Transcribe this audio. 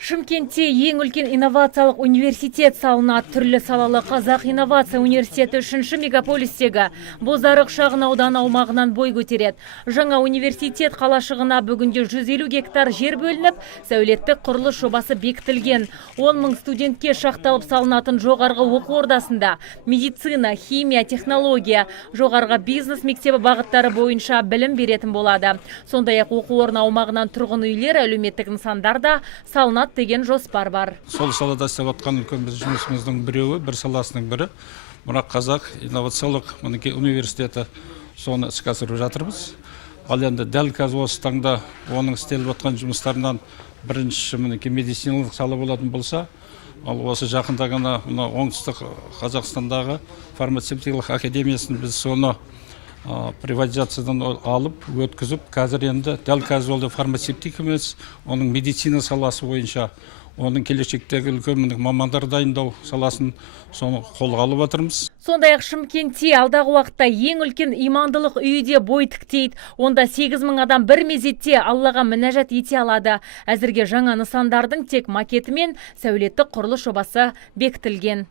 Шымкентте ең үлкен инновациялық университет салынады. Түрлі салалы Қазақ инновация университеті үшінші мегаполистегі Бозарық шағын ауданы аумағынан бой көтереді. Жаңа университет қалашығына бүгінде 150 гектар жер бөлініп, сәулеттік құрылыс жобасы бекітілген. 10 мың студентке шақталып салынатын жоғарғы оқу ордасында медицина, химия, технология, жоғарғы бизнес мектебі бағыттары бойынша білім беретін болады. Сондай-ақ оқу орны аумағынан тұрғын үйлер, әлеуметтік нысандар да салынады деген жоспар бар. Сол салада істеп жатқан үлкен біз жұмысымыздың біреуі, бір саласының бірі. Мына Қазақ инновациялық университеті, соны іске асырып жатырмыз. Ал енді дәл қазір осы таңда оның істеліп жатқан жұмыстарынан бірінші медициналық сала болатын болса, ал осы жақында ғана оңтүстік Қазақстандағы фармацевтикалық академиясын біз соны приватизациядан алып, өткізіп, қазір енді дәл қазір ол фармацевтика емес, оның медицина саласы бойынша, оның келешектегі үлкен мамандар дайындау саласын соны қолға алып жатырмыз. Сондай-ақ Шымкентте алдағы уақытта ең үлкен имандылық үйі де бой тіктейді. Онда 8 мың адам бір мезетте Аллаға мінәжат ете алады. Әзірге жаңа нысандардың тек макеті мен сәулеттік құрылыс жобасы бекітілген.